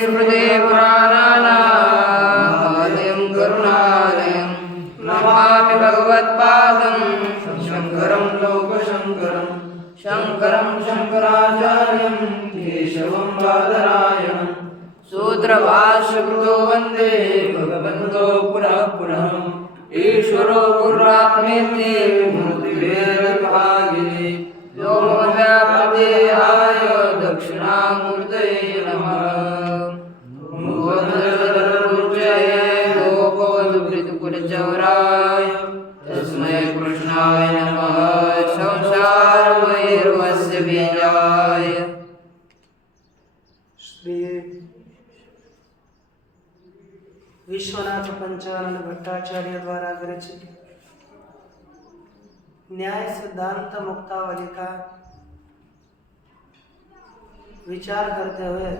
हृदयपुराणानामालयं करुणालयं नमामि भगवत्पादं शङ्करं लोकशङ्करं शङ्करं शङ्कराचार्यं केशवं बादरायणं सूत्रभाष्यकृतो वन्दे भगवन्तो पुनः पुनः ईश्वरो गुरुरात्मेति मूर्तिभेदविभागिने व्योमव्याप्तदेहाय दक्षिणामूर्तये नमः। गोपवधूपृथुकुलचौराय तस्मै कृष्णाय नमः। संसारभैरवस्य बीजाय श्री विश्वनाथ पंचानन भट्टाचार्य द्वारा विरचित न्याय सिद्धांत मुक्तावली का विचार करते हुए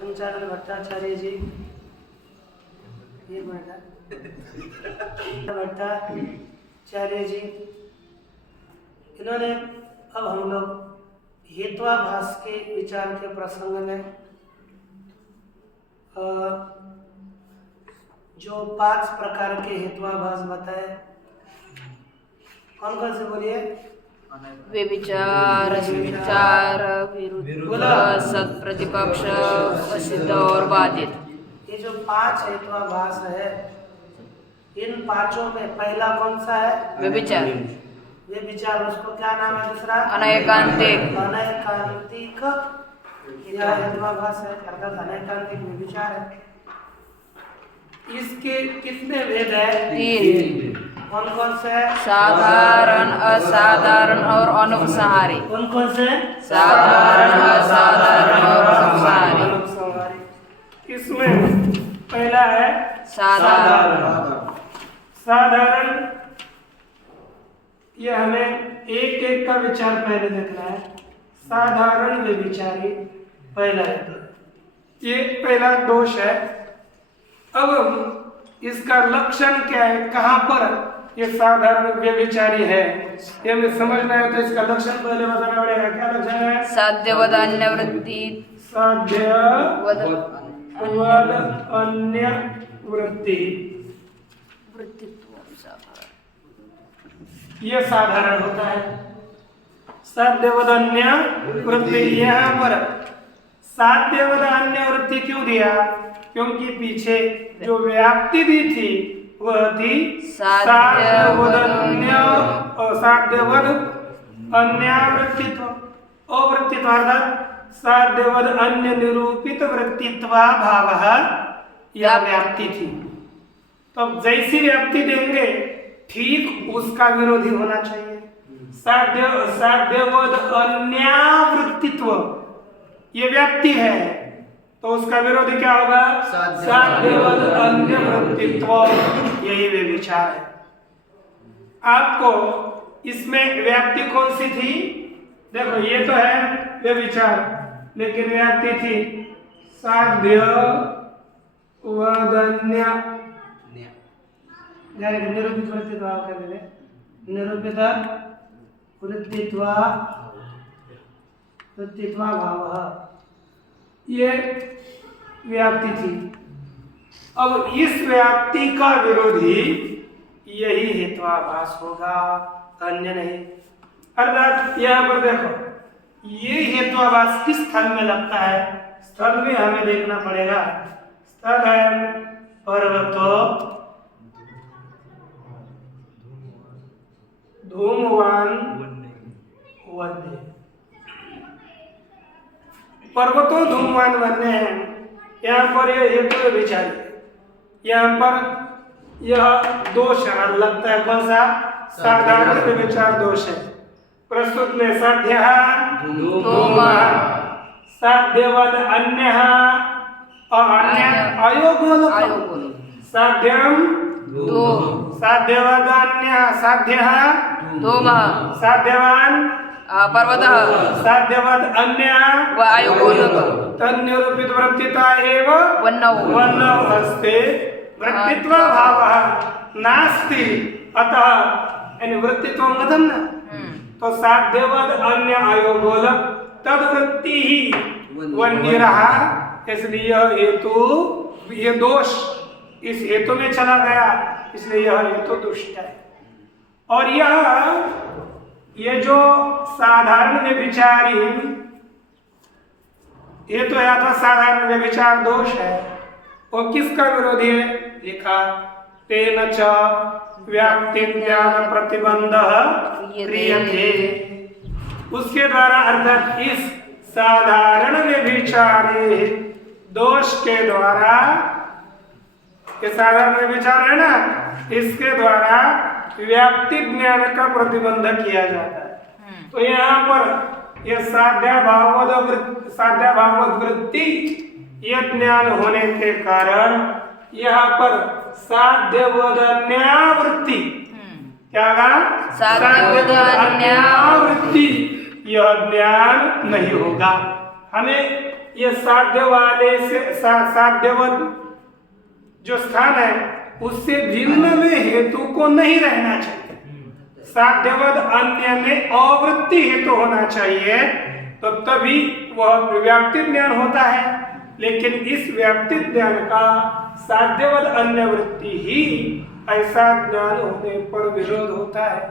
पंचानन भट्टाचार्य जी भट्टाचार्य जी इन्होंने अब हम लोग हेत्वाभास के विचार के प्रसंग में जो 5 प्रकार के हेत्वाभास बताए, कौन कौन से बोलिए? व्यभिचार, विचार, विरुद्ध, सत्प्रतिपक्ष, सिद्ध और बाधित। ये जो 5 हेत्वाभास है, इन 5 में पहला कौन सा है? व्यभिचार। व्यभिचार, उसको क्या नाम है दूसरा? अनैकांतिक। अनैकांतिक यह हेत्वाभास है, अर्थात अनैकांतिक व्यभिचार है। इसके कितने भेद है? 3। कौन कौन से है? साधारण, असाधारण और अनुपसंहारी। कौन कौन से? साधारण, असाधारण और अनुपसंहारी। इसमें पहला है साधारण। साधारण, यह हमें एक एक का विचार पहले देखना है। साधारण व्यभिचारी पहला है, तो ये पहला दोष है। अब इसका लक्षण क्या है, कहाँ पर ये साधारण व्यभिचारी है, ये हमें समझना है। तो इसका लक्षण पहले बताना पड़ेगा। क्या लक्षण है? साध्यवद अन्य वृत्ति। साध्यवद अन्य वृत्ति, ये साधारण होता है। साध्यवद अन्य वृत्ति, यहाँ पर साध्यवद अन्य वृत्ति क्यों दिया? क्योंकि पीछे जो व्याप्ति दी थी वह थी साध्यवद अन्य और साध्यवद अन्यावृत्तित्व। अवृत्तित्व अर्थात साध्यवद अन्य निरूपित वृत्तित्वा भावः, यह व्याप्ति थी। तो जैसी व्याप्ति देंगे ठीक उसका विरोधी होना चाहिए। साध्यवद अन्यावृत्तित्व ये व्याप्ति है, तो उसका विरोधी क्या होगा? साध्यवद अन्य वृत्तित्व, यही व्यभिचार है। आपको इसमें व्याप्ति कौन सी थी? देखो ये तो है व्यभिचार, लेकिन व्याप्ति थी साध्यवदन्य निरूपित वृत्तित्व। निरूपित वृत्तित्वा भावः, ये व्याप्ति थी। अब इस व्याप्ति का विरोधी यही हेत्वाभास होगा, अन्य नहीं। अर्थात यहाँ पर देखो, ये हेत्वाभास किस स्थल में लगता है? स्थल में हमें देखना पड़ेगा। स्थल है पर्वतो धूमवान वन्य। पर्वतों धूमवान वन्य है, यहाँ पर यह हेतु विचार, यहाँ पर यह दोष लगता है। कौन सा? साधारण विचार दोष है। प्रस्तुत में साध्य साध्यवद अन्य और अन्य अयोगोल साध्यम साध्यवद अन्य साध्य साध्यवान पर्वतः साध्यवद अन्य तन्निरूपित वृत्तिता एव वन्नौ अस्ति वृत्तित्व भावः नास्ति अतः यानी वृत्तित्व कथम न, तो साध्यवद अन्य अयोगोल तदवृत्ति ही वन्य रहा, इसलिए यह हेतु, ये दोष इस हेतु में चला गया, इसलिए यह हेतु दुष्ट है। और ये जो साधारण व्यभिचारी ये तो या तो साधारण व्यभिचार दोष है, वो किसका विरोधी है? लिखा तेन च व्याप्ति ज्ञान प्रतिबंध क्रियते, उसके द्वारा अर्थात इस साधारण व्यभिचारी दोष के द्वारा, ये साधारण व्यभिचार है ना, इसके द्वारा व्याप्ति ज्ञान का प्रतिबंध किया जाता है। तो यहाँ पर यह साध्याभाववद वृत्ति ये ज्ञान होने के कारण यहाँ पर साध्यवदन्यावृत्ति, क्या कहा? साध्यवदन्यावृत्ति यह ज्ञान नहीं होगा। हमें यह साध्य वाले से साध्यवद जो स्थान है उससे भिन्न में हेतु को नहीं रहना चाहिए। साध्यवद अन्य में अवृत्ति हेतु होना चाहिए, तो तभी वह व्याप्ति ज्ञान होता है। लेकिन इस व्याप्ति ज्ञान का साध्यवद अन्य वृत्ति ही ऐसा ज्ञान होने पर विरोध होता है।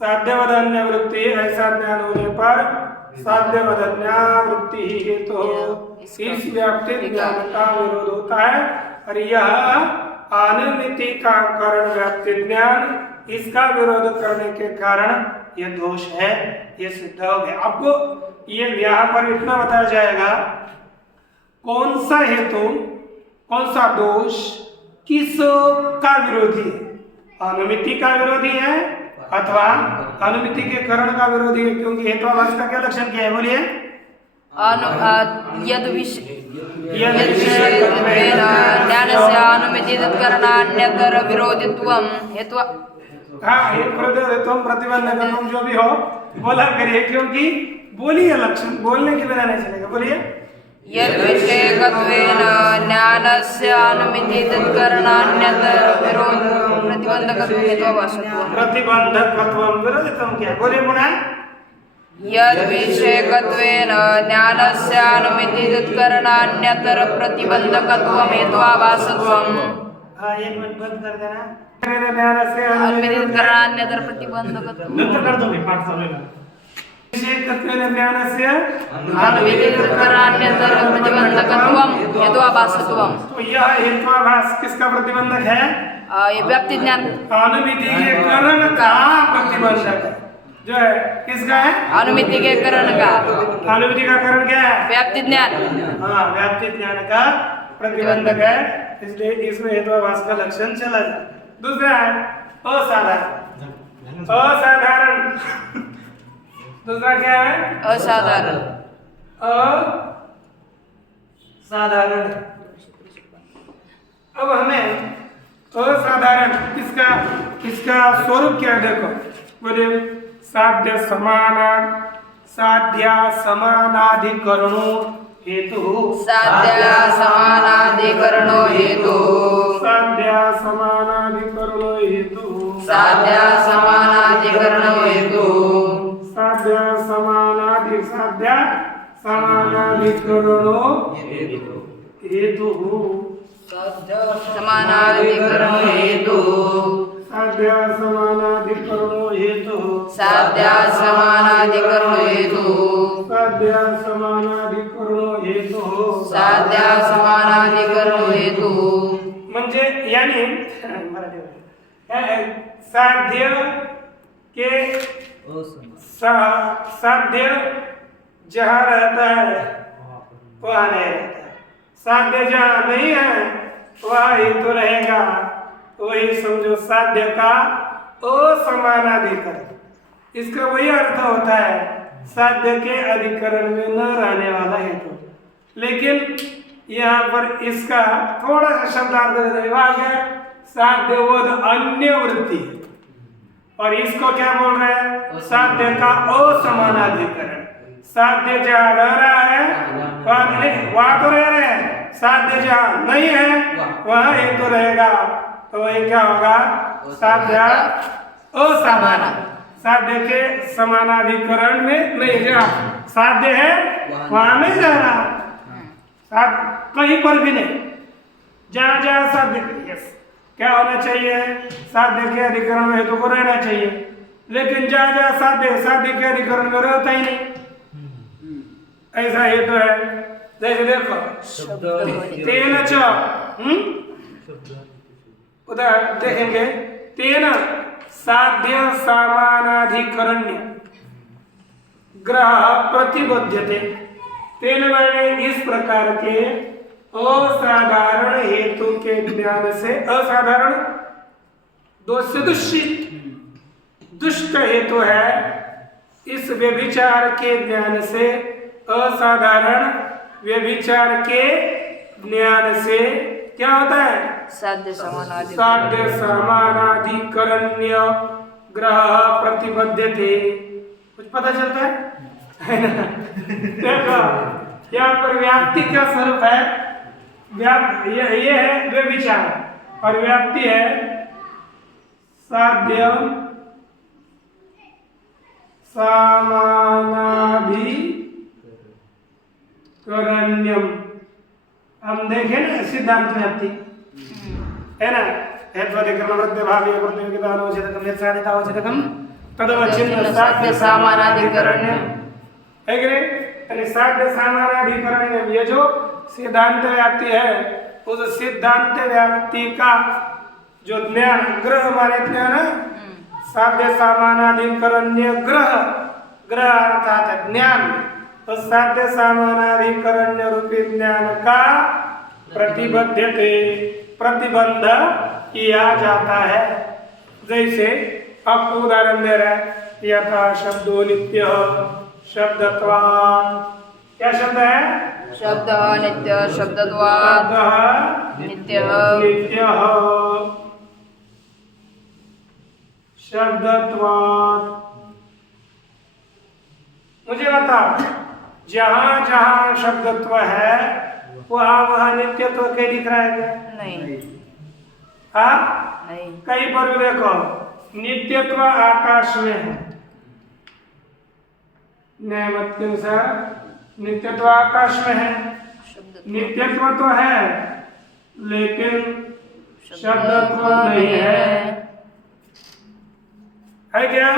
साध्यवद अन्य वृत्ति ऐसा ज्ञान होने पर साध्यवद अन्य वृत्ति ही हेतु हो, इस व्याप्ति ज्ञान का विरोध होता है। और यह अनुमिति का कारण व्याप्ति ज्ञान, इसका विरोध करने के कारण यह दोष है, यह सिद्ध हो गया। आपको ये यहाँ पर इतना बताया जाएगा कौन सा हेतु, कौन सा दोष किस का विरोधी है, अनुमिति का विरोधी है अथवा अनुमिति के कारण का विरोधी है। क्योंकि हेत्वाभास का क्या लक्षण क्या है? बोलिए। यद विषयत्वेन ज्ञानस्य अनुमिति तत्कारणान्यतर विरोधित्वं हेत्वा, हाँ, हेतुत्वं प्रतिबंधकत्वं जो भी हो बोला करिए, क्योंकि बोलिए, लक्षण बोलने के बिना नहीं चलेगा। बोलिए। यद विषयकत्वेन ज्ञानस्य अनुमिति तत्कारणान्यतर प्रतिबंधकत्वं हेत्वाभासत्वं, प्रतिबंधकत्वं विरोधित्वं क्या? बोलिए पुनः। यद विषयकत्वेन ज्ञानस्य अनुमिति तत्कारणान्यतर प्रतिबंधकत्वं हेत्वाभासत्वं, हाँ, एक मिनट बंद कर देना। अनुमिति तत्कारणान्यतर प्रतिबंधकत्वं, कर दोगे पाठ समझना। विषयकत्वेन ज्ञानस्य अनुमिति तत्कारणान्यतर प्रतिबंधकत्वं हेत्वाभासत्वं। तो यह हेत्वाभास किसका प्रतिबंधक है? ये व्याप्ति ज्ञान, अनुमिति के कारण का प्रतिबंधक है। जो है किसका है? अनुमिति के कारण का। अनुमिति का कारण क्या है? व्याप्ति ज्ञान। हाँ, व्याप्ति ज्ञान का प्रतिबंधक है, इसलिए इसमें हेत्वाभास का लक्षण चला जाए। दूसरा है असाधारण। असाधारण दूसरा क्या है? असाधारण। असाधारण। अब हमें असाधारण किसका स्वरूप क्या है? देखो, बोलिए। साध्य समानाधिकरणो हेतु, साध्य समानाधिकरणो हेतु, साध्य समानाधिकरणो हेतु, साध्य समानाधिकरणो हेतु, साध्य समानाधिकरणो हेतु, समानाधिकरणो हेतु, साध्य समानाधिकरणो हेतु, साध्य समानाधिकरणो हेतु, साध्य समानाधिकरणो हेतु, साध्य समानाधिकरणो हेतु। म्हणजे यानी साध्य के साध्य जहाँ रहता है वहाँ नहीं रहता है, साध्य जहाँ नहीं है वहाँ ही तो रहेगा। वही समझो साध्य का असमानाधिकरण, इसका वही अर्थ होता है साध्य के अधिकरण में न रहने वाला हेतु। लेकिन यहाँ पर इसका थोड़ा सा शब्दार्थ विभाग है, साध्यवद अन्य वृत्ति, और इसको क्या बोल रहे हैं? साध्य का असमानाधिकरण। साध्य जहाँ रह रहा है वहाँ तो रह रहे हैं, साध्य जहाँ नहीं है वहाँ हेतु रहेगा, तो वही क्या होगा? साध्य असाधारण साध्य के समानाधिकरण में नहीं जा साध्य है वहां नहीं रह रहा कहीं पर भी नहीं जहां जहां साध्य यस क्या होना चाहिए साध्य के अधिकरण में हेतु को रहना चाहिए लेकिन जहां जहां साध्य के अधिकरण में रहता ही नहीं ऐसा हेतु है जैसे देखो तेन च उधर देखेंगे तेन साध्य समानाधिकरण्य ग्रह प्रतिबद्धते तेन मैंने इस प्रकार के असाधारण हेतु के ज्ञान से असाधारण दोष से दुष्ट हेतु है इस व्यभिचार के ज्ञान से असाधारण व्यभिचार के ज्ञान से क्या होता है साध्य समानाधिकरण्य ग्रह प्रतिबद्धते कुछ पता चलता है ना देखो यहाँ पर व्याप्ति का स्वरूप है ये है व्यभिचार और व्याप्ति है साध्य समानाधिकरण्यम हम देखें ना सिद्धांत व्याप्ति है ना साध्य समानाधिकरण्य है कि नहीं साध्य समानाधिकरण्य ये जो सिद्धांत व्याप्ति है उस सिद्धांत व्याप्ति का जो ज्ञान ग्रह माने ज्ञान साध्य समानाधिकरण्य ग्रह अर्थात ज्ञान तो साध्य समानाधिकरण्य रूपी ज्ञान का प्रतिबंध किया जाता है जैसे अब उदाहरण दे रहे हैं यथा शब्दो नित्य शब्दत्वात् क्या शब्द है शब्द नित्य शब्दत्वात् नित्य शब्दत्वात् मुझे बताओ जहां जहां शब्दत्व है वहां नित्यत्व के दिख रहा है क्या नहीं हाँ नहीं कहीं पर भी देखो नित्यत्व आकाश में है न्यायमत के अनुसार नित्यत्व आकाश में है नित्यत्व तो है लेकिन शब्दत्व नहीं है क्या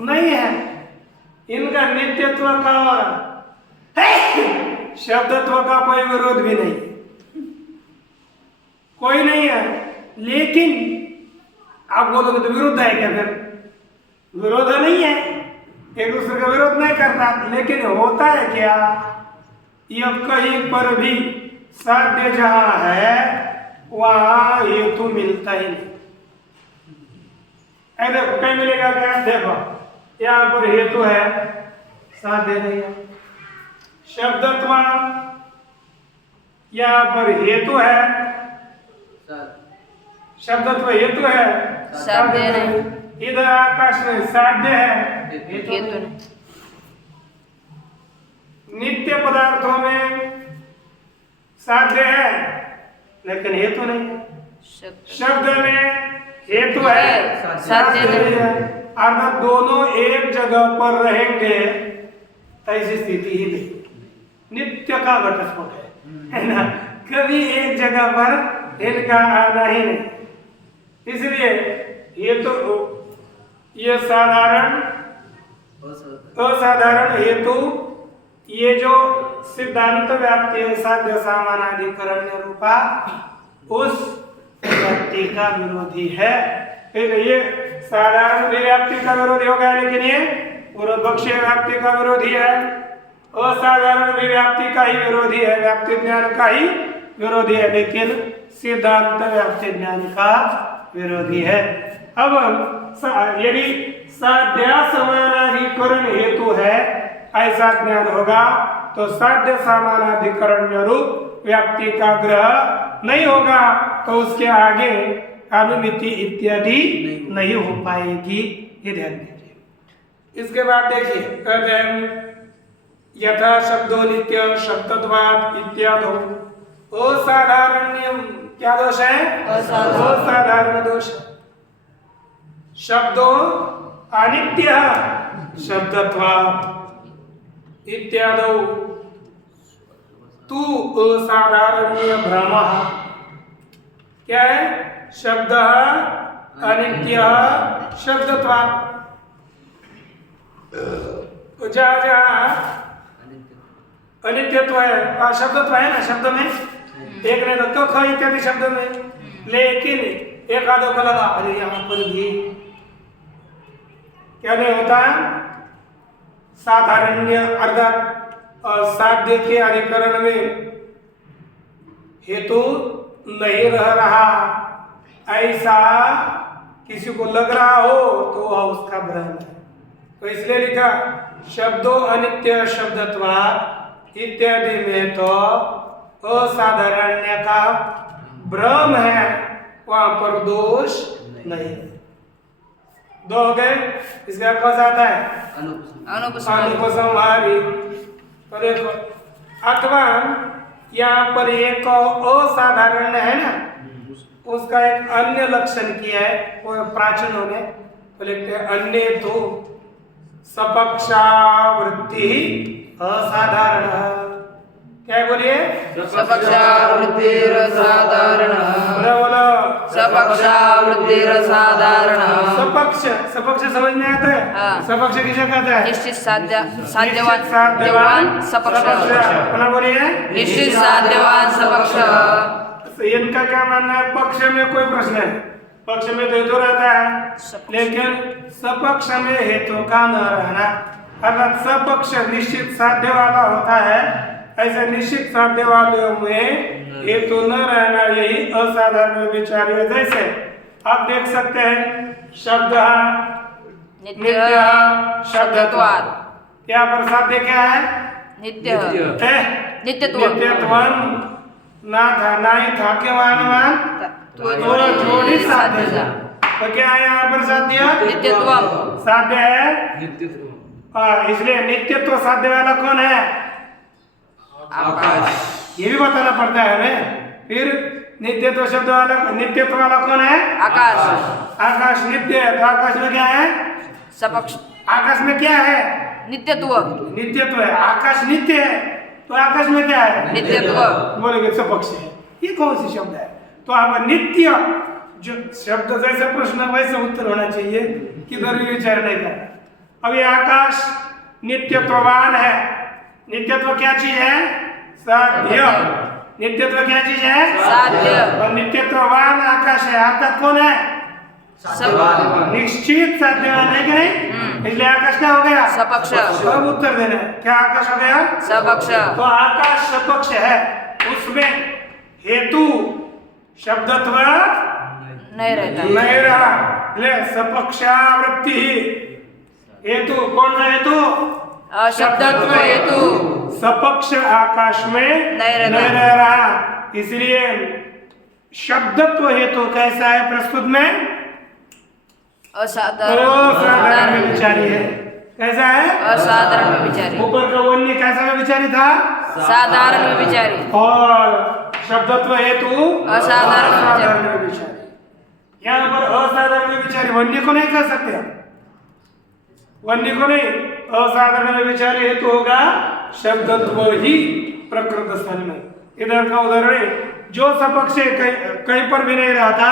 नहीं है इनका नित्यत्व का और शब्दत्व का कोई विरोध भी नहीं कोई नहीं है लेकिन आप बोलोगे तो विरोध है क्या फिर विरोध नहीं है एक दूसरे का विरोध नहीं करता लेकिन होता है क्या यह कहीं पर भी साध्य जहां है वहां हेतु मिलता ही नहीं देखो कहीं मिलेगा क्या देखो यहाँ पर हेतु है साध्य नहीं है शब्दत्व यहाँ पर हेतु है शब्दत्व हेतु है साध्य नहीं इधर आकाश में साध्य है हेतु नहीं नित्य पदार्थों में साध्य है लेकिन हेतु नहीं है शब्द में हेतु है साध्य नहीं है अर्थात दोनों एक जगह पर रहेंगे ऐसी स्थिति ही नहीं नित्य का घटस्फोट है ना कभी एक जगह पर इनका आना ही नहीं इसलिए ये असाधारण हेतु ये जो सिद्धांत व्याप्ति है साध्य समानाधिकरण्य रूपा उस व्याप्ति का विरोधी है ये साधारण व्याप्ति का विरोधी होगा लेकिन ये पूर्वपक्षीय व्याप्ति का विरोधी है असाधारण व्याप्ति का ही विरोधी है व्याप्ति ज्ञान का ही विरोधी है लेकिन सिद्धांत व्याप्ति ज्ञान का विरोधी है अब यदि साध्य समानाधिकरण हेतु है ऐसा ज्ञान होगा तो साध्य समानाधिकरण रूप व्याप्ति का ग्रह नहीं होगा तो उसके आगे अनुमिति इत्यादि नहीं हो पाएगी ये ध्यान दीजिए इसके बाद देखिए कहते हैं यथा शब्दो नित्य शब्दत्वात् इत्यादो असाधारण्यम क्या दोष है असाधारण दोष शब्दो अनित्य शब्दत्वात् इत्यादौ तू असाधारणीय भ्रमः। क्या है? शब्द अनित्य शब्दत्वात्। जहाँ जहाँ अनित्यत्व है, शब्दत्व है ना शब्द में, एक नहीं तो क ख इत्यादि शब्द में, लेकिन एक आधो को लगा अरे यहाँ पर भी क्या नहीं होता है, साधारण्य अर्थात साध्य के अधिकरण में हेतु नहीं रह रहा, ऐसा किसी को लग रहा हो तो वह उसका भ्रम है। तो इसलिए लिखा शब्दों अनित्य शब्दत्वात् इत्यादि में तो असाधारण्य का भ्रम है, वहां पर दोष नहीं है। दो हो गए। इसके बाद कौन सा आता है? अनुपसंहारी। तो देखो अथवा यहाँ पर एक असाधारण है ना, उसका एक अन्य लक्षण किया है वो प्राचीनों ने, तो लिखते हैं अन्य तो सपक्षावृत्ति असाधारण। क्या बोलिए? सपक्षावृत्तिरसाधारण। बोलो सपक्षावृत्तिरसाधारण। सपक्ष, सपक्ष समझ में आता है? हाँ। सपक्ष किसे कहता है? निश्चित साध्यवान सपक्ष। अपना बोलिए। निश्चित साध्यवान सपक्ष। इनका क्या मानना है? पक्ष में कोई प्रश्न है, पक्ष में तो हेतु रहता है, लेकिन सपक्ष में हेतु का न रहना, अर्थात सपक्ष निश्चित साध्य वाला होता है, ऐसे निश्चित साध्य वाले में हेतु न रहना यही असाधारण विचार है। जैसे आप देख सकते हैं शब्द नित्य शब्दत्वात्। यहाँ पर साध्य क्या है? नित्य नित्यत्वम्। ना था ना ही था के मान तो जोड़ी साध्य था। तो क्या है यहाँ पर साध्य? नित्यत्व साध्य है, इसलिए नित्यत्व साध्य वाला कौन है? आकाश। ये भी बताना पड़ता है हमें। फिर नित्यत्व शब्द वाला, नित्यत्व वाला कौन है? आकाश। आकाश नित्य है, तो आकाश में क्या है? सपक्ष। आकाश में क्या है? नित्यत्व। नित्यत्व है। आकाश नित्य है, तो आकाश में क्या है? नित्यत्व। बोलेंगे सपक्ष है। ये कौन सी शब्द है? तो आप नित्य जो शब्द जैसे प्रश्न वैसे उत्तर होना चाहिए, किधर भी विचार नहीं करना। अब ये आकाश नित्यत्ववान है। नित्यत्व क्या चीज है? साध्य। नित्यत्व क्या चीज है? साध्य। और नित्यत्ववान आकाश है, अर्थात कौन है? निश्चित साध्यवान है कि नहीं? इसलिए आकाश क्या हो गया? सपक्ष। सब उत्तर देना है। क्या आकाश हो गया? सपक्ष। तो आकाश सपक्ष है, उसमें हेतु शब्दत्व नहीं रहता। नहीं रहा, ले सपक्षावृत्ति। हेतु कौन सा हेतु? शब्दत्व हेतु सपक्ष आकाश में नहीं रह रहा, इसलिए शब्दत्व हेतु कैसा है प्रस्तुत में? असाधारण विचारी है। कैसा है? असाधारण विचारी। ऊपर का वन्य कैसा विचारी था? साधारण विचारी। और शब्दत्व हेतु असाधारण विचारी। यहाँ पर असाधारण विचारी वन्य को नहीं कह सकते, वन्य को नहीं। असाधारण विचारी हेतु होगा शब्दत्व ही प्रकृत स्थल में। इधर का उदाहरण है, जो सपक्ष कहीं पर भी नहीं रहता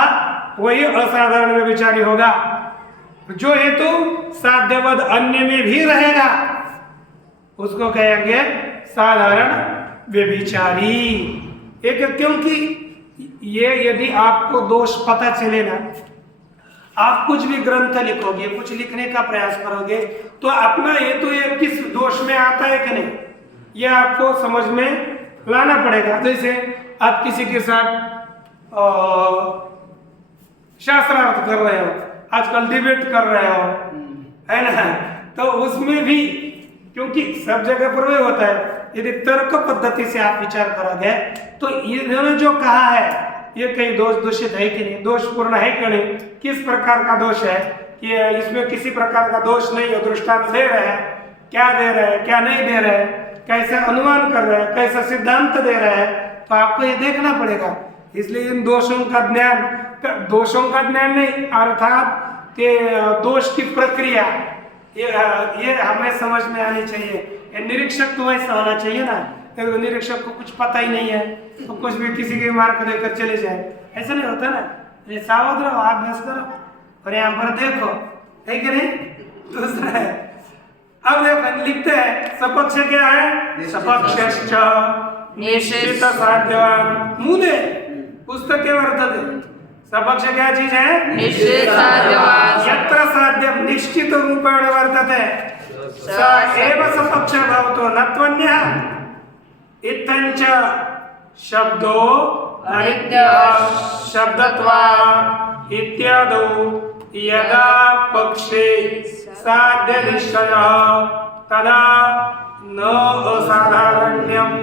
वही असाधारण विचारी होगा। जो हेतु साध्यवद अन्य में भी रहेगा उसको कहेंगे साधारण व्यभिचारी। एक क्योंकि ये यदि आपको दोष पता चले ना, आप कुछ भी ग्रंथ लिखोगे, कुछ लिखने का प्रयास करोगे, तो अपना हेतु ये किस दोष में आता है कि नहीं, ये आपको समझ में लाना पड़ेगा। जैसे आप किसी के साथ शास्त्रार्थ कर रहे हो, आजकल डिबेट कर रहे हो, है ना, तो उसमें भी क्योंकि सब जगह पर वही होता है, यदि तर्क पद्धति से आप विचार करोगे तो इन्होंने जो कहा है ये कहीं दोष दूषित है कि नहीं, दोषपूर्ण है कि नहीं, किस प्रकार का दोष है, कि इसमें किसी प्रकार का दोष नहीं है, दृष्टांत दे रहे हैं, क्या दे रहे हैं, क्या नहीं दे रहे हैं, कैसे अनुमान कर रहे हैं, कैसा सिद्धांत दे रहे हैं, तो आपको ये देखना पड़ेगा। इसलिए इन दोषों का ज्ञान नहीं, अर्थात के दोष की प्रक्रिया ये हमें समझ में आनी चाहिए। ये निरीक्षक तो ऐसा होना चाहिए ना, तो निरीक्षक को कुछ पता ही नहीं है तो कुछ भी किसी के मार्क देकर चले जाए, ऐसा नहीं होता ना। ये सावध रहो, अभ्यास करो और यहाँ पर देखो, है कि नहीं। दूसरा है, अब देखो लिखते हैं सपक्ष क्या है, सपक्ष निश्चित साध्यवान मूले पुस्तक के वर्तते। सपक्ष क्या चीज है, निश्चित साध्यवान यत्र साध्यम निश्चित रूपेण वर्तते स एव सपक्ष भवतो न त्वन्यः। इत्थंच शब्दो अनित्यः शब्दत्वात् इत्यादौ यदा पक्षे साध्य निश्चयः तदा न असाधारण्यम्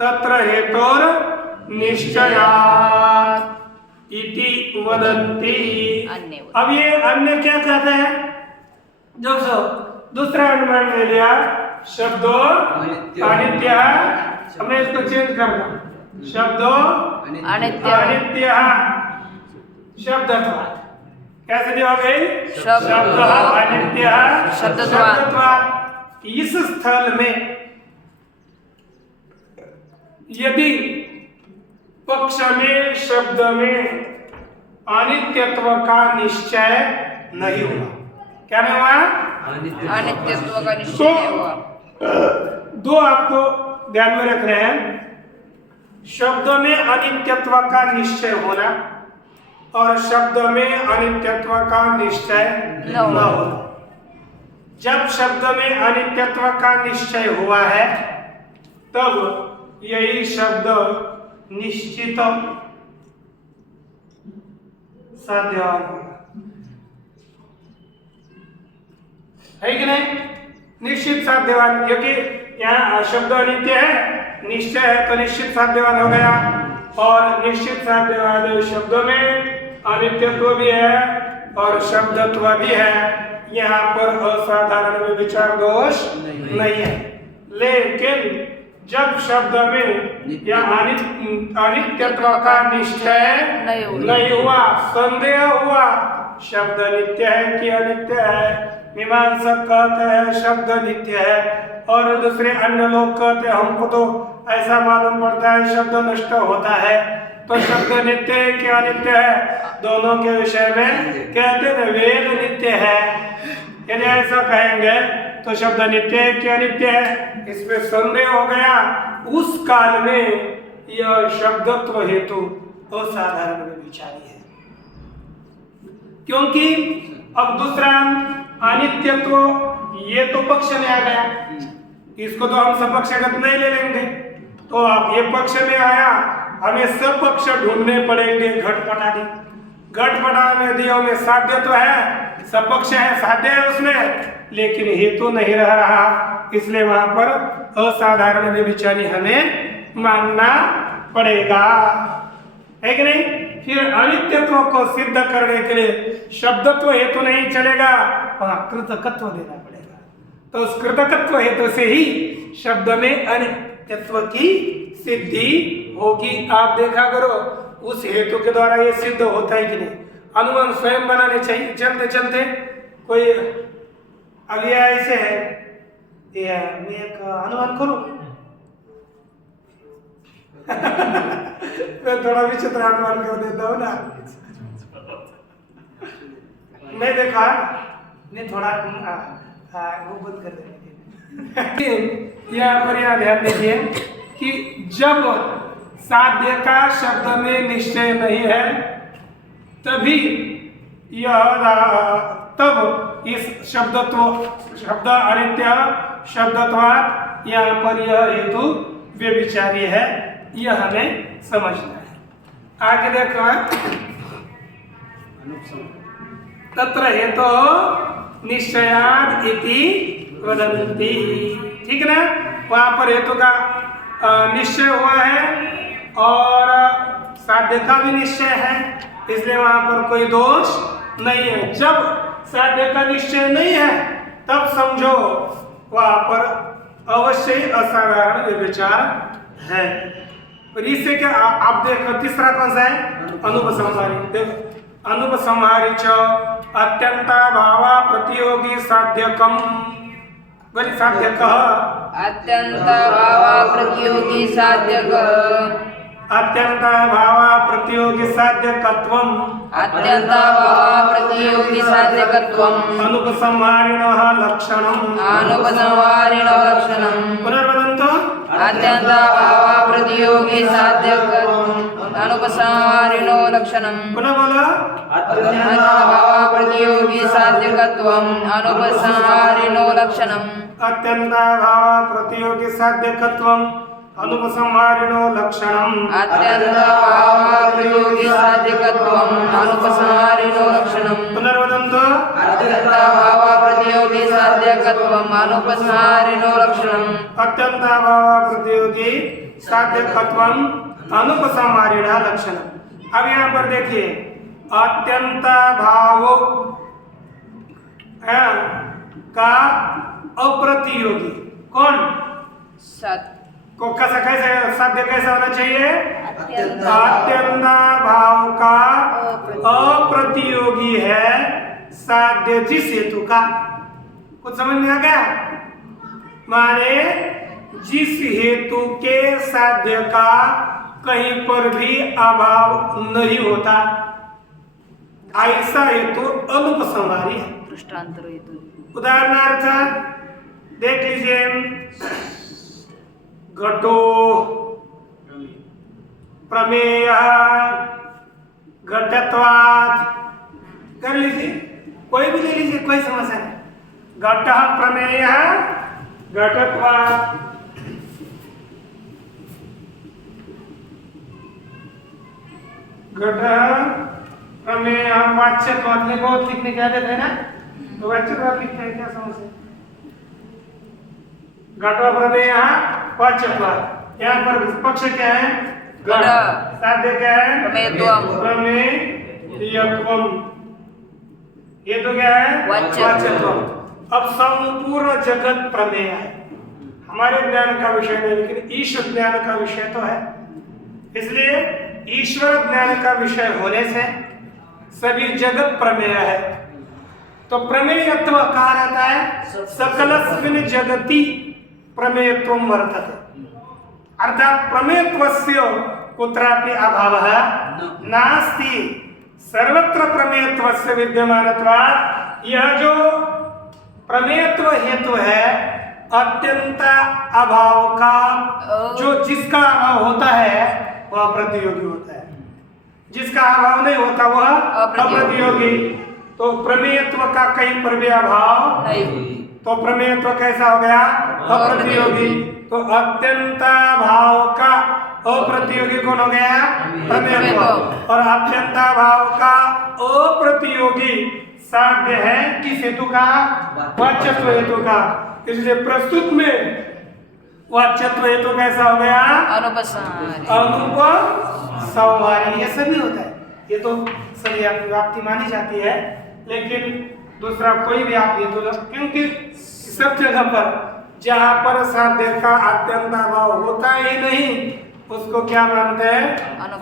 तत्र हेतोर निश्चयात् इति वदन्ति। अब ये अन्य क्या कहते हैं, जो दूसरा अनुमान ले लिया शब्दो अनित्य, हमें इसको चेंज करना, शब्दो अनित्य शब्दत्वात्। कैसे जवाब है, शब्द अनित्य शब्दत्वात्। इस स्थल में यदि पक्ष में शब्द में अनित्यत्व का निश्चय नहीं हुआ, क्या नहीं हुआ, अनित्यत्व का निश्चय नहीं हुआ। दो आपको ध्यान में रखना है, शब्द में अनित्यत्व का निश्चय होना और शब्द में अनित्यत्व का निश्चय न होना। जब शब्द में अनित्यत्व का निश्चय हुआ है तब यही शब्द निश्चित साध्यवान होगा, है कि नहीं। निश्चित साध्यवान, क्योंकि यहाँ शब्द अनित्य है, निश्चय है तो निश्चित साध्यवान हो गया। और निश्चित साध्यवान शब्दों में अनित्यत्व भी है और शब्दत्व भी है, यहाँ पर असाधारण में विचार दोष नहीं है। लेकिन जब शब्द में या अनित्यत्व का निश्चय नहीं हुआ, संदेह हुआ शब्द नित्य है कि अनित्य है, मीमांसक कहते हैं शब्द नित्य है और दूसरे अन्य लोग कहते हैं हमको तो ऐसा मालूम पड़ता है शब्द नष्ट होता है, तो शब्द नित्य है कि अनित्य है, दोनों के विषय में कहते हैं वेद नित्य है। यदि ऐसा कहेंगे तो शब्द नित्य है कि अनित्य है, इसमें संदेह हो गया। उस काल में यह शब्दत्व हेतु असाधारण में विचारी है, क्योंकि अब दूसरा अनित्यत्व ये तो पक्ष में आ गया, इसको तो हम सपक्षगत नहीं ले लेंगे, तो अब ये पक्ष में आया, हमें सपक्ष ढूंढने पड़ेंगे घटपटादी। घटपटा नदियों में साध्य तो है, सपक्ष है, साध्य है उसमें, लेकिन हेतु नहीं रह रहा, इसलिए वहां पर असाधारण व्यभिचारी हमें मानना पड़ेगा, है कि नहीं। फिर अनित्यत्व को सिद्ध करने के लिए शब्दत्व हेतु नहीं चलेगा, वहां कृतकत्व देना पड़ेगा। तो उस कृतकत्व हेतु से ही शब्द में अनित्यत्व की सिद्धि होगी। आप देखा करो उस हेतु के द्वारा ये सिद्ध होता है कि नहीं। अनुमान स्वयं बनाने चाहिए चलते चलते। कोई अभी ऐसे है, ये मैं एक अनुमान करूं मैं थोड़ा विचित्र अनुमान कर देता हूँ ना। मैं देखा, मैं थोड़ा वो बंद कर देंगे। यहाँ पर यहाँ ध्यान दीजिए कि जब साध्य का शब्द में निश्चय नहीं है तभी तब इस शब्द अनित्य शब्दत्वात् यहाँ पर यह हेतु व्यभिचारी है, यह हमें समझना है। आगे देखो, तत्र हेतु निश्चयाद इति वदन्ति, ठीक ना। वहां पर हेतु का निश्चय हुआ है और साध्य का भी निश्चय है, इसलिए वहां पर कोई दोष नहीं है। जब साध्य का निश्चय नहीं है तब समझो वहां पर अवश्य असाधारण व्यभिचार है। और इससे क्या आप देखो तीसरा कौन सा है, अनुपसंहारी। देखो अनुपसंहारी च अत्यंताभावा प्रतियोगी साध्यकम गली साध्यकः अत्यंत भावा प्रतियोगी साध्यक अत्यंताभावा प्रतियोगी साध्यकत्वम अत्यंत भावा प्रतियोगी साध्यकत्वम अनुपसंहारिणः लक्षणम् अनुपसंहारिणो लक्षणम् पुनर्वदन्तु अत्यंत भावा प्रतियोगी साध्यकत्वम अनुपसंहारिणो लक्षणम् पुनः बोलो अत्यंत भावा प्रतियोगी साध्यकत्वम अनुपसंहारिणो लक्षणम् अत्यंताभावा प्रतियोगी साध्यकत्वम अनुपसंहारिणो लक्षणम् अत्यंत भावा प्रतियोगी साध्यकत्वम अनुपसंहारिणो लक्षणम् पुनर्वदन्तु अत्यंत भावा प्रतियोगी साध्यकत्वम अनुपसंहारिणो लक्षणम् अत्यंताभावा प्रतियोगी साध्यकत्वम अनुपसंहारिणः लक्षणम्। अब यहाँ पर देखिए अत्यंताभाव का अप्रतियोगी कौन सत को कैसे साध्य कैसा होना चाहिए अत्यंत अत्यंताभाव का अप्रतियोगी है साध्य जिस हेतु का। कुछ समझ में आ गया? माने जिस हेतु के साध्य का कहीं पर भी अभाव नहीं होता ऐसा हेतु अनुपसंहारी है। दृष्टांतर हेतु उदाहरणार्थ देख लीजिए घटो प्रमेय घटत्वात् कर लीजिए कोई भी ले लीजिए कोई समस्या नहीं। घट प्रमेय घटत्वात् घट प्रमेय वाच्यत्वात् लिखने क्या देते हैं ना तो वाच्यत्वात् लिखते हैं क्या समस्या। घटो प्रमेय वाच्यत्वात् यहाँ पर पक्ष क्या है घट साध्य क्या है प्रमेयत्वम् प्रमेयत्वम् ये तो क्या है वाच्यत्वम्। अब संपूर्ण जगत प्रमेय है हमारे ज्ञान का विषय नहीं लेकिन ईश्वर ज्ञान का विषय तो है। इसलिए ईश्वर ज्ञान का विषय होने से सभी जगत प्रमेय है। तो प्रमेयत्व कहा रहता है सकलस्मिन् जगति प्रमेयत्वं वर्तते अर्थात प्रमेयत्वस्य कुत्रापि अभावः नास्ति सर्वत्र प्रमेयत्वस्य विद्यमानत्वात्। यह जो प्रमेयत्व हेतु है अत्यंत अभाव का जो जिसका अभाव होता है वह प्रतियोगी होता है जिसका अभाव नहीं होता वह अप्रतियोगी। तो प्रमेयत्व का कहीं पर भी अभाव नहीं तो प्रमेयत्व कैसा हो गया अप्रतियोगी। तो अत्यंताभाव का अप्रतियोगी कौन हो गया प्रमेयत्व और अत्यंताभाव का अप्रतियोगी साध्य है किस हेतु का वाच्यत्व हेतु का। इसलिए प्रस्तुत में वाच्यत्व हेतु कैसा हो गया अनुपसंहारी अनुपसंहारी। ये सभी होता है ये तो सभी आपकी व्याप्ति मानी जाती है लेकिन दूसरा कोई भी आप ये तो क्योंकि सब जगह पर जहाँ पर साध्य का अत्यंत अभाव होता ही नहीं उसको क्या मानते हैं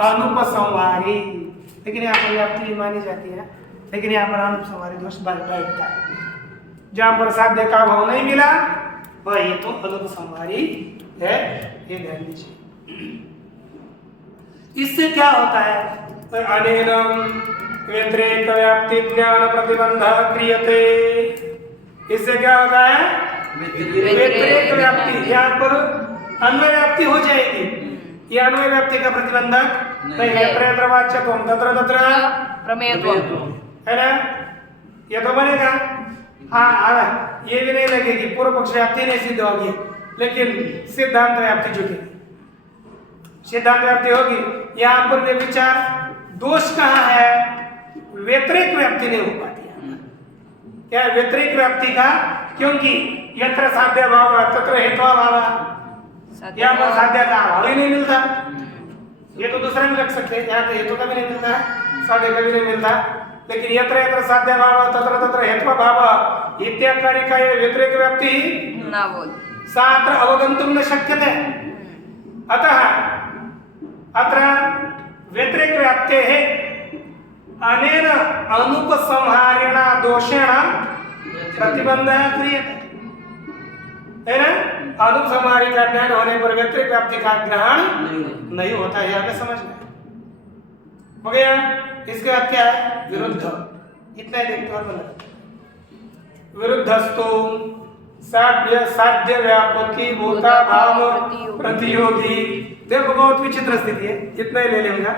अनुपसंहारी। लेकिन यहाँ पर व्याप्ति मानी जाती है लेकिन यहाँ पर अनुपसंहारी दोष बैठता है। जहाँ पर साध्य का अभाव नहीं मिला वह ये तो अनुपसंहारी है ये ध्यान दीजिए। इससे क्या होता है अनेनम व्यतिरेक व्याप्ति ज्ञान प्रतिबंध क्रियते। इससे क्या होता है व्यतिरेक व्याप्ति यहाँ पर अन्वय व्याप्ति हो जाएगी। ये अन्वय व्याप्ति का प्रतिबंधक नहीं यत्र यत्र वाच्यत्वं तत्र तत्र प्रमेयत्वम् है ना ये तो बनेगा। हाँ ये भी नहीं लगेगी पूर्व पक्ष व्याप्ति नहीं सिद्ध होगी लेकिन सिद्धांत व्याप्ति जुटेगी सिद्धांत व्याप्ति होगी। यहाँ पर विचार दोष कहाँ है व्यतिरेक व्याप्ति नहीं हो पाती है। क्या है व्यतिरेक व्याप्ति का क्योंकि यत्र साध्य भाव तत्र हेतु भाव यहाँ पर साध्य का अभाव ही नहीं मिलता। ये तो दूसरा भी रख सकते हैं यहाँ तो हेतु का भी नहीं मिलता साध्य का भी नहीं मिलता लेकिन यत्र यत्र साध्य भाव तत्र तत्र हेतु भाव इत्यादि का ये व्यतिरेक व्याप्ति न बोल सात्र अवगन्तुं न शक्यते। अतः अत्र व्यतिरेक व्याप्तेः अनेन अनुपसंहारेण दोषेण प्रतिबंधः क्रियते, है ना? अनुपसंहारी का ज्ञान होने पर व्यतिरिक्त व्याप्ति का ग्रहण नहीं होता है, हमें समझना है। हो गया? इसके बाद क्या है? विरुद्ध। इतना ही देखते और बंद। विरुद्धस्तु साध्य व्यापकी भूता भाव प्रतियोगी। देखो बहुत विचित्र स्थिति है, इतना ही ले लेंगे।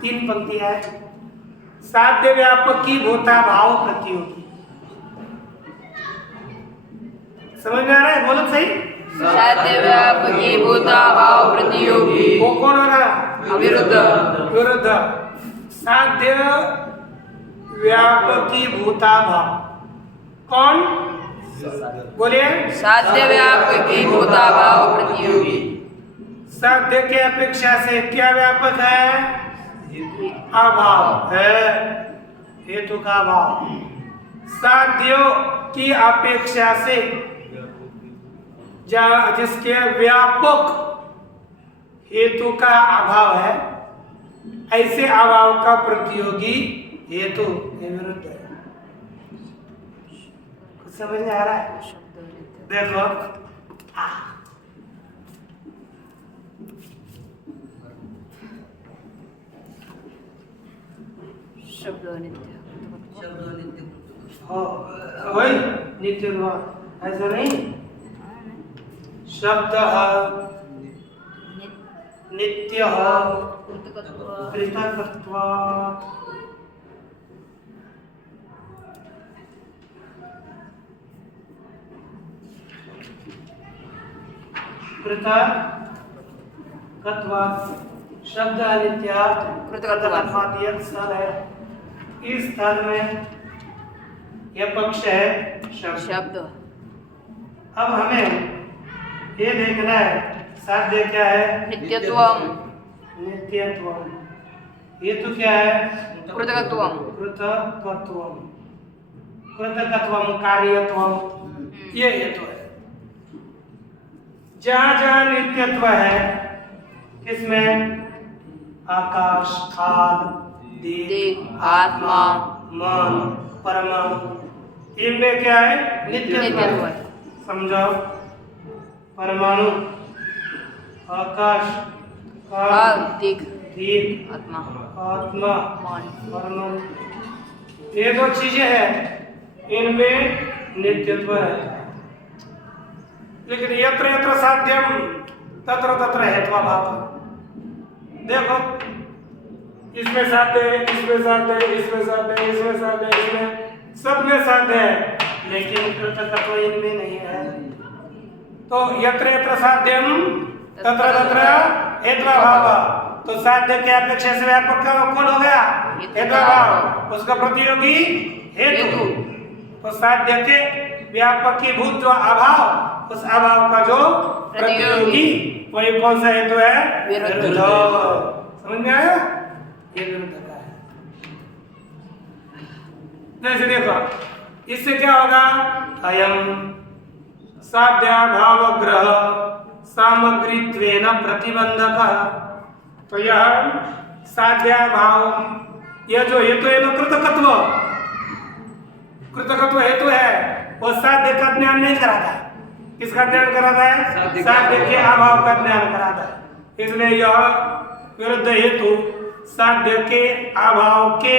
3 पंक्तियां है। साध्य व्यापकी भूता भाव प्रतियोगी, समझ में आ रहा है? बोलो सही। साध्य व्यापकी भूता भाव प्रतियोगी। वो कौन हो रहा? अविरुद्ध। विरुद्ध। साध्य व्यापकी भूता भाव कौन? बोलिए। साध्य व्यापकी भूता भाव प्रतियोगी। साध्य के अपेक्षा से क्या व्यापक है? अभाव है, हेतु का अभाव। साध्यों की अपेक्षा से जिसके व्यापक हेतु का अभाव है, ऐसे अभाव का प्रतियोगी हेतु विरुद्ध है। कुछ समझ में आ रहा है? देखो शब्द नित्य। वही नित्य हुआ, ऐसा नहीं। शब्द नित्य कृतकत्व शब्द नित्य कृतकत्वात् यह स्थल है, इस स्थल में यह पक्ष है शब्द। अब हमें ये देखना है साध्य क्या है? नित्यत्वम। नित्यत्वम। हेतु क्या है? कृतकत्वम। कृतकत्वम। कृतकत्वम कार्यत्वम, ये हेतु है। जहाँ जहाँ नित्यत्व है, किसमें? आकाश, काल, देह, आत्मा, मन, परमाणु, इनमें क्या है? नित्यत्व है। समझाओ। परमाणु, आकाश, काल, देह, आत्मा, मन, परमाणु, ये 2 चीजें हैं, इनमें नित्यत्व है। लेकिन यत्र यत्र साध्यम तत्र तत्र हेत्वाभाव। देखो इसमें साध्य है, इसमें साध्य है, इसमें साध्य है, इसमें साध्य है, इसमें सब में साध्य है, लेकिन कृतकत्व इनमें नहीं है। तो यत्र यत्र साध्यम तत्र तत्र हेत्वाभाव। तो साध्य के अपेक्षा से व्यापक कौन हो गया? हेत्वाभाव। उसका प्रतियोगी हेतु। तो साध्य के व्यापक की भूत जो अभाव, उस अभाव का जो प्रतियोगी, वही कौन सा हेतु है? विरुद्ध। समझ में आया? ये विरुद्ध का है। जैसे देखो, इससे क्या होगा? अयम साध्याभाव ग्रह सामग्रीत्वेन प्रतिबंधक। तो यह साध्याभाव, यह जो हेतु है ना, कृतकत्व हेतु है, वो साध्य का ज्ञान नहीं कराता है। किसका ज्ञान कराता है? साध्य के अभाव का ज्ञान कराता है। इसलिए यह विरुद्ध हेतु साध्य के अभाव के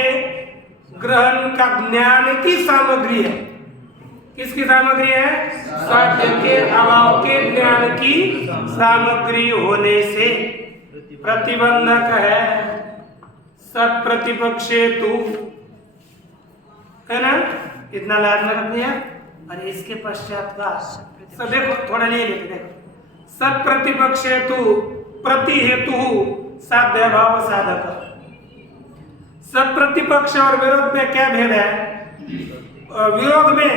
ग्रहण का ज्ञान की सामग्री है। किसकी सामग्री है? साध्य के अभाव के ज्ञान की सामग्री होने से प्रतिबंधक है। सत्प्रतिपक्षे तु, है ना? इतना लाज में रख दिया। और इसके पश्चात का सब देखो, थोड़ा ले लेते देखो। सत्प्रतिपक्षे तु प्रति हेतु साध्य भाव साधक। सत्प्रतिपक्ष और विरोध में क्या भेद है? विरोध में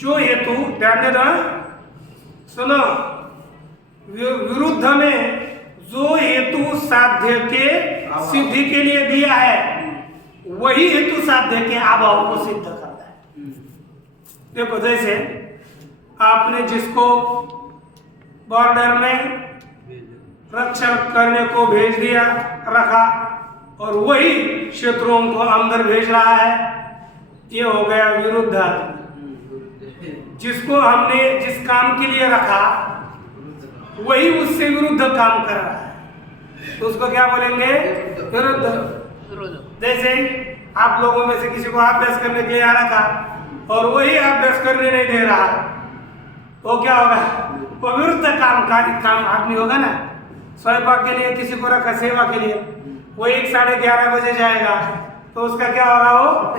जो हेतु, ध्यान देना, सुनो, विरुद्ध में जो हेतु साध्य के सिद्धि के लिए दिया है, वही हेतु साध्य के अभाव को सिद्ध करता है। देखो, जैसे आपने जिसको बॉर्डर में रक्षा करने को भेज दिया, रखा, और वही शत्रुओं को अंदर भेज रहा है, ये हो गया विरुद्धात्मा। जिसको हमने जिस काम के लिए रखा वही उससे विरुद्ध काम कर रहा है, तो उसको क्या बोलेंगे? विरुद्ध। विरोध। जैसे आप लोगों में से किसी को अभ्यास करने के लिए आ रहा था और वही अभ्यास करने नहीं दे रहा, तो क्या होगा? वो विरुद्ध काम आदमी होगा ना। स्वयंपाक के लिए किसी को रखा सेवा के लिए, वो 11:30 बजे जाएगा, तो उसका क्या होगा? वो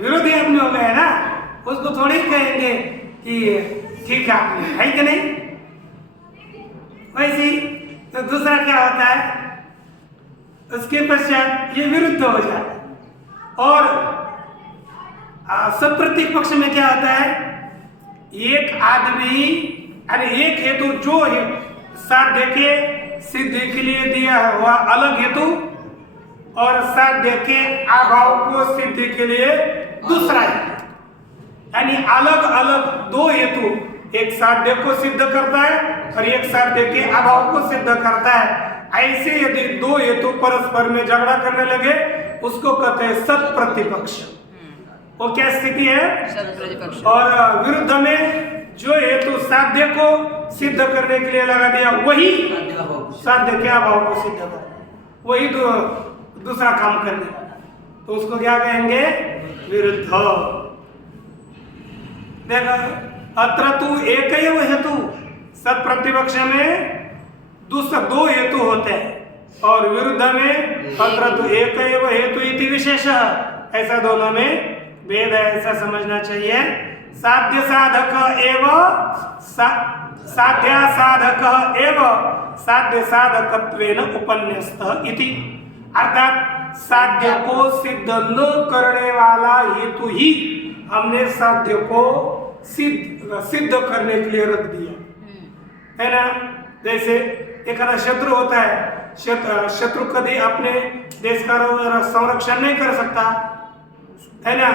विरोधी आदमी हो गया है ना। उसको थोड़ी कहेंगे कि ठीक है आपने, है कि नहीं? वैसे ही तो दूसरा क्या होता है, उसके पश्चात ये विरुद्ध हो जाता है। और सप्रतिक पक्ष में क्या होता है? एक आदमी अरे एक हेतु जो है साध्य के सिद्धि के लिए दिया हुआ अलग हेतु, और साध्य के अभाव को सिद्धि के लिए दूसरा हेतु, यानी अलग अलग दो हेतु, एक साध्य को सिद्ध करता है और एक साध्य के अभाव को सिद्ध करता है। ऐसे यदि दो हेतु परस्पर में झगड़ा करने लगे उसको कहते हैं सत्प्रतिपक्ष। वो क्या स्थिति है? सत्प्रतिपक्ष। और विरुद्ध में जो हेतु साध्य को सिद्ध करने के लिए लगा दिया वही साध्य के अभाव को सिद्ध कर, वही दूसरा काम करने लगा, तो उसको क्या कहेंगे? विरुद्ध। देखो अत्र तू एक हेतु, सत्प्रतिपक्ष में दूसरा दो हेतु होते हैं, और विरुद्ध में अत्र तू एक हेतु इति विशेष, ऐसा दोनों में भेद है, ऐसा समझना चाहिए। साध्य साधक एव साध्या साधक एव साध्य साधकत्वेन उपन्यस्तः इति, अर्थात साध्य को सिद्ध न करने वाला हेतु ही हमने साध्य को सिद्ध करने के लिए रख दिया है ना। जैसे एक शत्रु होता है, शत्रु कभी अपने देश का संरक्षण नहीं कर सकता है ना।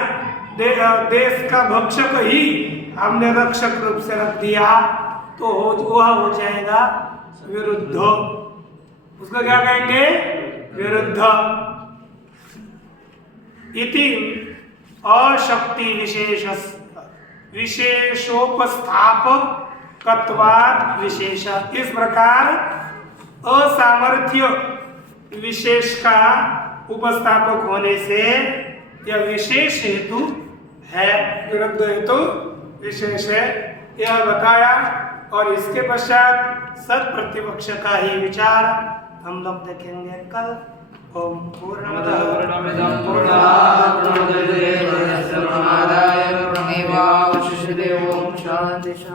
देश का भक्षक ही हमने रक्षक रूप से रख दिया, तो वह हो जाएगा विरुद्ध। उसको क्या कहेंगे? विरुद्ध। इति अशक्ति विशेषोपस्थापकत्वात् विशेष, इस प्रकार असामर्थ्य विशेष का उपस्थापक होने से यह विशेष हेतु है, विरुद्ध हेतु विशेष है, यह बताया। और इसके पश्चात सत्प्रतिपक्ष का ही विचार हम लोग देखेंगे कल। ओम पूर्णमदः पूर्णमिदं पूर्णात् पूर्णमुदच्यते पूर्णस्य पूर्णमादाय पूर्णमेवावशिष्यते। ओम शांति।